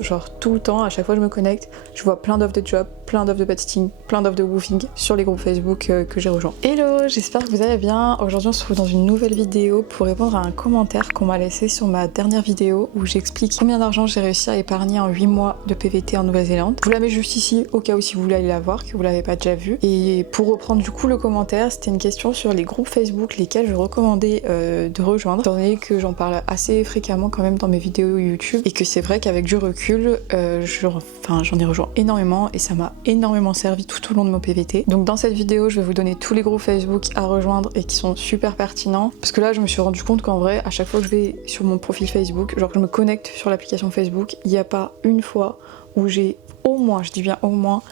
Genre tout le temps, à chaque fois que je me connecte, je vois plein d'offres de job, plein d'offres de petting, plein d'offres de woofing sur les groupes Facebook que j'ai rejoints. Hello, j'espère que vous allez bien. Aujourd'hui on se retrouve dans une nouvelle vidéo pour répondre à un commentaire qu'on m'a laissé sur ma dernière vidéo où j'explique combien d'argent j'ai réussi à épargner en 8 mois de PVT en Nouvelle-Zélande. Je vous la mets juste ici au cas où si vous voulez aller la voir, que vous l'avez pas déjà vue. Et pour reprendre du coup le commentaire, c'était une question sur les groupes Facebook lesquels je recommandais de rejoindre, étant donné que j'en parle assez fréquemment quand même dans mes vidéos YouTube et que c'est vrai qu'avec du recul, j'en ai rejoint énormément et ça m'a énormément servi tout au long de mon PVT. Donc dans cette vidéo, je vais vous donner tous les groupes Facebook à rejoindre et qui sont super pertinents. Parce que là, je me suis rendu compte qu'en vrai, à chaque fois que je vais sur mon profil Facebook, genre que je me connecte sur l'application Facebook, il n'y a pas une fois où j'ai au moins, je dis bien au moins,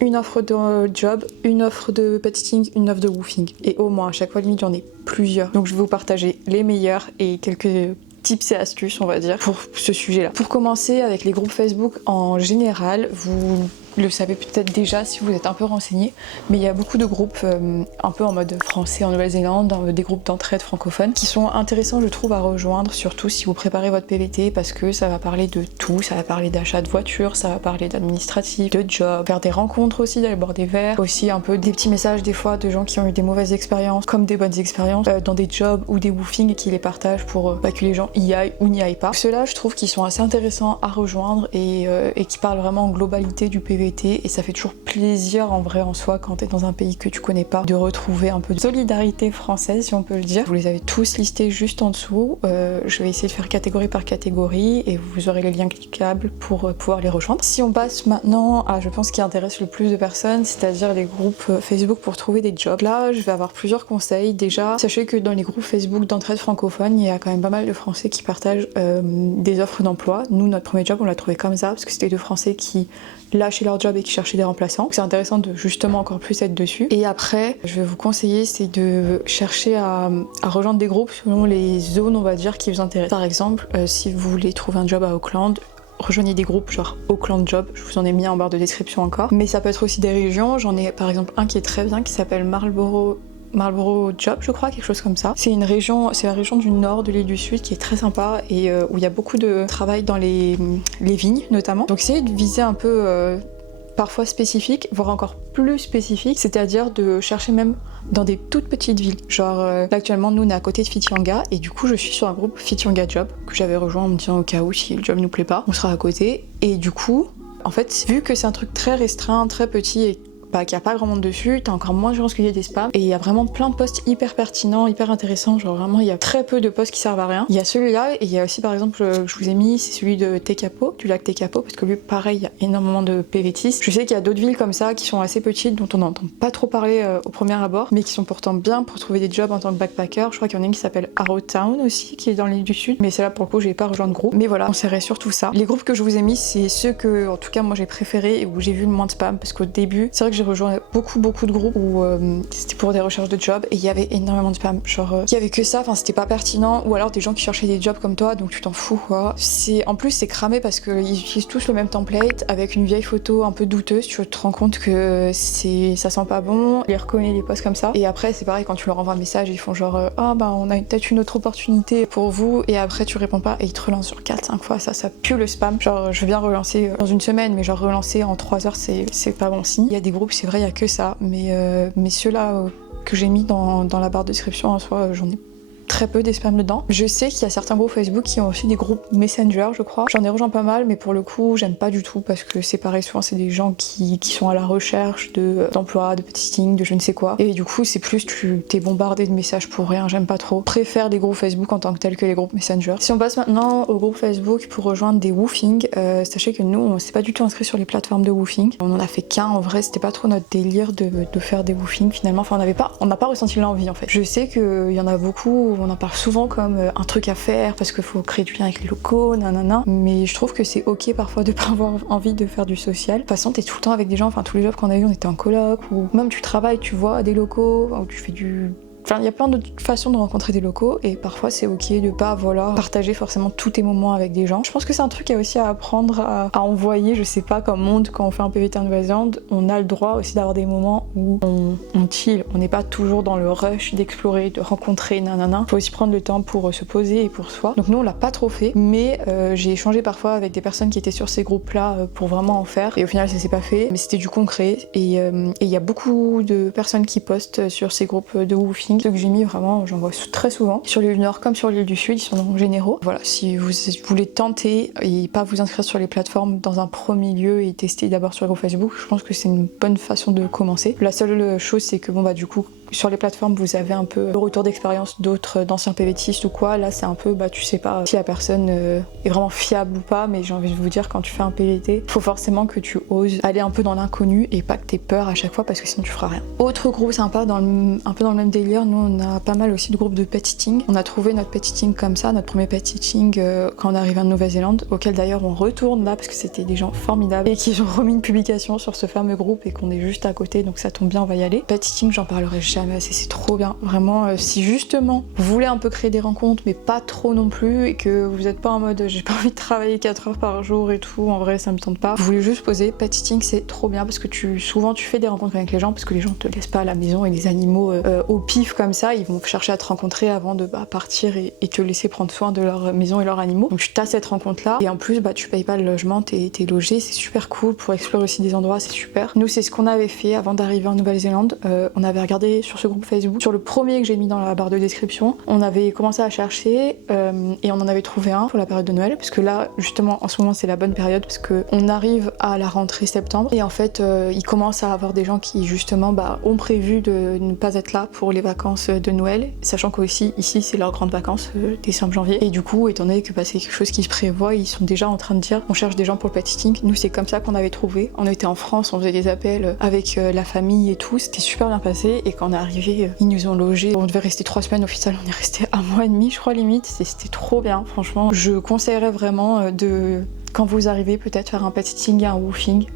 une offre de job, une offre de petting, une offre de woofing. Et au moins, à chaque fois, limite, j'en ai plusieurs. Donc je vais vous partager les meilleurs et quelques tips et astuces, on va dire, pour ce sujet-là. Pour commencer avec les groupes Facebook en général, vous le savez peut-être déjà si vous êtes un peu renseigné, mais il y a beaucoup de groupes un peu en mode français en Nouvelle-Zélande, des groupes d'entraide francophones qui sont intéressants je trouve à rejoindre, surtout si vous préparez votre PVT parce que ça va parler de tout, ça va parler d'achat de voiture, ça va parler d'administratif, de job, faire des rencontres aussi, d'aller boire des verres, aussi un peu des petits messages des fois de gens qui ont eu des mauvaises expériences comme des bonnes expériences dans des jobs ou des woofings et qui les partagent pour que les gens y aillent ou n'y aillent pas. Ceux-là je trouve qu'ils sont assez intéressants à rejoindre et qui parlent vraiment en globalité du PVT. Et ça fait toujours plaisir en vrai en soi quand t'es dans un pays que tu connais pas de retrouver un peu de solidarité française si on peut le dire. Vous les avez tous listés juste en dessous, je vais essayer de faire catégorie par catégorie et vous aurez les liens cliquables pour pouvoir les rejoindre. Si on passe maintenant à je pense qui intéresse le plus de personnes, c'est-à-dire les groupes Facebook pour trouver des jobs. Là je vais avoir plusieurs conseils. Déjà sachez que dans les groupes Facebook d'entraide francophone il y a quand même pas mal de Français qui partagent des offres d'emploi. Nous notre premier job on l'a trouvé comme ça parce que c'était deux Français qui lâchaient leur job et qui cherchaient des remplaçants. C'est intéressant de justement encore plus être dessus. Et après, je vais vous conseiller, c'est de chercher à rejoindre des groupes selon les zones, on va dire, qui vous intéressent. Par exemple, si vous voulez trouver un job à Auckland, rejoignez des groupes genre Auckland Job, je vous en ai mis en barre de description encore. Mais ça peut être aussi des régions, j'en ai par exemple un qui est très bien, qui s'appelle Marlborough Job, je crois, quelque chose comme ça. C'est la région du nord de l'île du Sud qui est très sympa et où il y a beaucoup de travail dans les vignes notamment. Donc essayez de viser un peu parfois spécifique, voire encore plus spécifique, c'est-à-dire de chercher même dans des toutes petites villes. Genre là actuellement nous on est à côté de Whitianga et du coup je suis sur un groupe Whitianga Job que j'avais rejoint en me disant au cas où si le job nous plaît pas, on sera à côté. Et du coup, en fait, vu que c'est un truc très restreint, très petit et qu'il n'y a pas grand monde dessus, t'as encore moins de chances qu'il y ait des spams. Et il y a vraiment plein de posts hyper pertinents, hyper intéressants, genre vraiment il y a très peu de posts qui servent à rien. Il y a celui-là et il y a aussi par exemple, je vous ai mis, c'est celui de Tekapo, du lac Tekapo, parce que lui pareil, il y a énormément de PVTistes. Je sais qu'il y a d'autres villes comme ça qui sont assez petites, dont on n'entend pas trop parler au premier abord, mais qui sont pourtant bien pour trouver des jobs en tant que backpacker. Je crois qu'il y en a une qui s'appelle Arrowtown aussi, qui est dans l'île du Sud, mais celle-là pour le coup j'ai pas rejoint de groupe. Mais voilà, on serait sur tout ça. Les groupes que je vous ai mis, c'est ceux que en tout cas moi j'ai préféré et où j'ai vu le moins de spam, parce qu'au début, c'est vrai que j'ai rejoint beaucoup de groupes où c'était pour des recherches de job et il y avait énormément de spam, genre il y avait que ça, enfin c'était pas pertinent, ou alors des gens qui cherchaient des jobs comme toi donc tu t'en fous quoi. En plus c'est cramé parce qu'ils utilisent tous le même template avec une vieille photo un peu douteuse, tu te rends compte que ça sent pas bon, les reconnais les posts comme ça, et après c'est pareil quand tu leur envoies un message ils font genre ah bah on a peut-être une autre opportunité pour vous, et après tu réponds pas et ils te relancent sur 4-5 fois, ça pue le spam. Genre je viens relancer dans une semaine, mais genre relancer en 3 heures c'est pas bon signe. Il y a des groupes, c'est vrai il y a que ça, mais ceux-là que j'ai mis dans la barre de description en soi, j'en ai très peu des spams dedans. Je sais qu'il y a certains groupes Facebook qui ont aussi des groupes Messenger, je crois. J'en ai rejoint pas mal, mais pour le coup, j'aime pas du tout parce que c'est pareil, souvent c'est des gens qui sont à la recherche d'emploi, de petting, de je ne sais quoi. Et du coup, c'est plus t'es bombardé de messages pour rien, j'aime pas trop. Je préfère des groupes Facebook en tant que tels que les groupes Messenger. Si on passe maintenant au groupe Facebook pour rejoindre des woofing, sachez que nous, on s'est pas du tout inscrit sur les plateformes de woofing. On en a fait qu'un, en vrai, c'était pas trop notre délire de faire des woofing finalement. Enfin, on n'a pas ressenti l'envie en fait. Je sais qu'il y en a beaucoup, on en parle souvent comme un truc à faire parce qu'il faut créer du lien avec les locaux, nanana. Mais je trouve que c'est ok parfois de pas avoir envie de faire du social. De toute façon, t'es tout le temps avec des gens, enfin tous les jobs qu'on a eu, on était en coloc, ou même tu travailles, tu vois des locaux, ou tu fais du Enfin, il y a plein d'autres façons de rencontrer des locaux et parfois c'est ok de pas partager forcément tous tes moments avec des gens. Je pense que c'est un truc qu'il y a aussi à apprendre à envoyer, je sais pas, comme monde quand on fait un PVT en Nouvelle-Zélande, on a le droit aussi d'avoir des moments où on chill, on n'est pas toujours dans le rush d'explorer, de rencontrer, nanana. Faut aussi prendre le temps pour se poser et pour soi. Donc nous on l'a pas trop fait, mais j'ai échangé parfois avec des personnes qui étaient sur ces groupes-là pour vraiment en faire et au final ça s'est pas fait, mais c'était du concret et il y a beaucoup de personnes qui postent sur ces groupes de woofing. Ceux que j'ai mis vraiment, j'en vois très souvent. Sur l'île du Nord comme sur l'île du Sud, ils sont donc généraux. Voilà, si vous voulez tenter et pas vous inscrire sur les plateformes dans un premier lieu et tester d'abord sur le groupe Facebook, je pense que c'est une bonne façon de commencer. La seule chose c'est que bon bah du coup sur les plateformes vous avez un peu le retour d'expérience d'autres d'anciens PVTistes ou quoi. Là c'est un peu bah tu sais pas si la personne est vraiment fiable ou pas, mais j'ai envie de vous dire quand tu fais un PVT, faut forcément que tu oses aller un peu dans l'inconnu et pas que t'aies peur à chaque fois parce que sinon tu feras rien. Autre groupe sympa un peu dans le même délire, nous on a pas mal aussi de groupes de pet sitting. On a trouvé notre pet sitting comme ça, notre premier pet sitting quand on est arrivé en Nouvelle-Zélande, auquel d'ailleurs on retourne là parce que c'était des gens formidables et qui ont remis une publication sur ce fameux groupe et qu'on est juste à côté, donc ça tombe bien, on va y aller. Pet sitting, j'en parlerai jamais assez, c'est trop bien. Vraiment, si justement vous voulez un peu créer des rencontres mais pas trop non plus et que vous êtes pas en mode j'ai pas envie de travailler 4 heures par jour et tout, en vrai ça me tente pas, vous voulez juste poser, pet sitting c'est trop bien parce que souvent tu fais des rencontres avec les gens parce que les gens te laissent pas à la maison et les animaux au pif comme ça, ils vont chercher à te rencontrer avant de partir et te laisser prendre soin de leur maison et leurs animaux. Donc tu as cette rencontre là et en plus tu payes pas le logement, t'es logé, c'est super cool pour explorer aussi des endroits, c'est super. Nous c'est ce qu'on avait fait avant d'arriver en Nouvelle-Zélande. On avait regardé sur ce groupe Facebook, sur le premier que j'ai mis dans la barre de description, on avait commencé à chercher et on en avait trouvé un pour la période de Noël parce que là justement en ce moment c'est la bonne période parce que on arrive à la rentrée septembre et en fait il commence à avoir des gens qui justement ont prévu de ne pas être là pour les vacances de Noël, sachant qu'aussi ici c'est leurs grandes vacances décembre janvier et du coup étant donné que c'est quelque chose qui se prévoit, ils sont déjà en train de dire on cherche des gens pour le pet sitting. Nous c'est comme ça qu'on avait trouvé, on était en France, on faisait des appels avec la famille et tout, c'était super bien passé et quand on est arrivé ils nous ont logés, on devait rester 3 semaines, au final on est resté 1 mois et demi je crois limite, c'était trop bien franchement. Je conseillerais vraiment quand vous arrivez peut-être faire un pet sitting et un woofing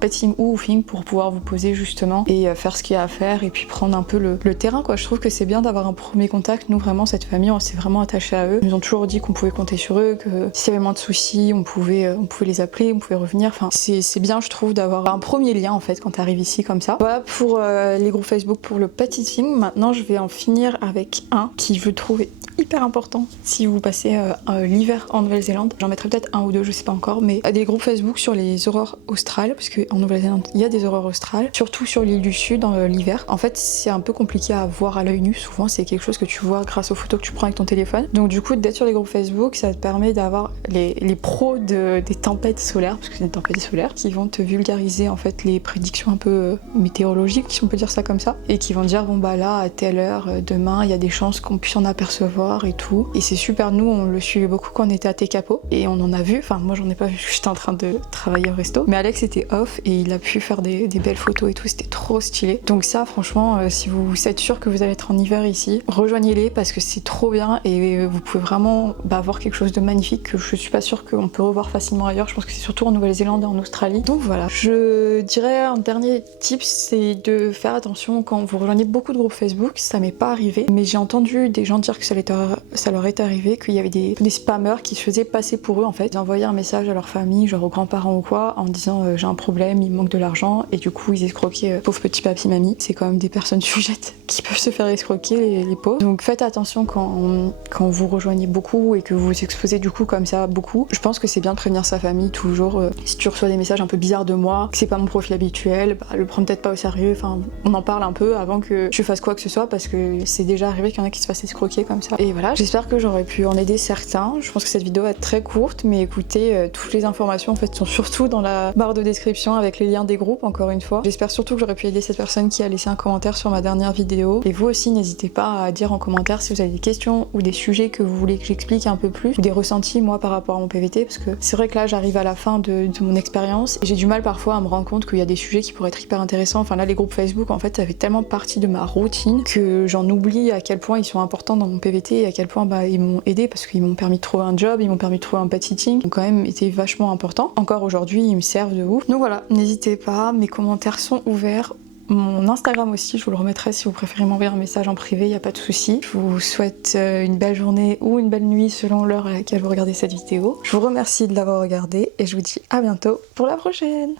pet sitting ou woofing pour pouvoir vous poser justement et faire ce qu'il y a à faire et puis prendre un peu le terrain quoi. Je trouve que c'est bien d'avoir un premier contact. Nous vraiment cette famille on s'est vraiment attaché à eux. Ils nous ont toujours dit qu'on pouvait compter sur eux, que s'il y avait moins de soucis on pouvait les appeler, on pouvait revenir. Enfin c'est bien je trouve d'avoir un premier lien en fait quand t'arrives ici comme ça. Voilà pour les groupes Facebook pour le pet sitting. Maintenant je vais en finir avec un qui je trouve hyper important si vous passez l'hiver en Nouvelle-Zélande. J'en mettrai peut-être 1 ou 2, je sais pas encore, mais des groupes Facebook sur les aurores australes, parce qu'en Nouvelle-Zélande il y a des aurores australes, surtout sur l'île du Sud dans l'hiver. En fait c'est un peu compliqué à voir à l'œil nu, souvent c'est quelque chose que tu vois grâce aux photos que tu prends avec ton téléphone. Donc du coup d'être sur les groupes Facebook ça te permet d'avoir les pros des tempêtes solaires, parce que c'est des tempêtes solaires qui vont te vulgariser en fait les prédictions un peu météorologiques si on peut dire ça comme ça, et qui vont dire bon là à telle heure demain il y a des chances qu'on puisse en apercevoir et tout, et c'est super. Nous on le suivait beaucoup quand on était à Tekapo et on en a vu, enfin moi j'en ai pas vu, j'étais en train de travailler au resto, mais Alex était off et il a pu faire des belles photos et tout, c'était trop stylé. Donc ça franchement si vous êtes sûr que vous allez être en hiver ici, rejoignez-les parce que c'est trop bien et vous pouvez vraiment voir quelque chose de magnifique que je suis pas sûre qu'on peut revoir facilement ailleurs. Je pense que c'est surtout en Nouvelle-Zélande et en Australie. Donc voilà, je dirais un dernier tip, c'est de faire attention quand vous rejoignez beaucoup de groupes Facebook. Ça m'est pas arrivé mais j'ai entendu des gens dire que ça leur est arrivé, qu'il y avait des spammers qui se faisaient passer pour eux en fait. Ils envoyaient un message à leur famille, genre aux grands-parents ou quoi, en disant j'ai un problème, il me manque de l'argent, et du coup ils escroquaient pauvres petits papy mamie. C'est quand même des personnes sujettes qui peuvent se faire escroquer les pauvres. Donc faites attention quand vous rejoignez beaucoup et que vous vous exposez du coup comme ça beaucoup. Je pense que c'est bien de prévenir sa famille toujours. Si tu reçois des messages un peu bizarres de moi, que c'est pas mon profil habituel, le prends peut-être pas au sérieux, enfin on en parle un peu avant que tu fasses quoi que ce soit, parce que c'est déjà arrivé qu'il y en a qui se fassent escroquer comme ça. Et voilà, j'espère que j'aurais pu en aider certains. Je pense que cette vidéo va être très courte, mais écoutez, toutes les informations en fait sont surtout dans la barre de description avec les liens des groupes encore une fois. J'espère surtout que j'aurais pu aider cette personne qui a laissé un commentaire sur ma dernière vidéo. Et vous aussi, n'hésitez pas à dire en commentaire si vous avez des questions ou des sujets que vous voulez que j'explique un peu plus, ou des ressentis moi par rapport à mon PVT, parce que c'est vrai que là j'arrive à la fin de mon expérience et j'ai du mal parfois à me rendre compte qu'il y a des sujets qui pourraient être hyper intéressants. Enfin là les groupes Facebook en fait ça fait tellement partie de ma routine que j'en oublie à quel point ils sont importants dans mon PVT et à quel point ils m'ont aidé, parce qu'ils m'ont permis de trouver un job, ils m'ont permis de trouver un pet sitting, ils ont quand même été vachement importants. Encore aujourd'hui ils me servent de ouf. Donc voilà, n'hésitez pas, mes commentaires sont ouverts. Mon Instagram aussi, je vous le remettrai si vous préférez m'envoyer un message en privé, il n'y a pas de souci. Je vous souhaite une belle journée ou une belle nuit selon l'heure à laquelle vous regardez cette vidéo. Je vous remercie de l'avoir regardée et je vous dis à bientôt pour la prochaine.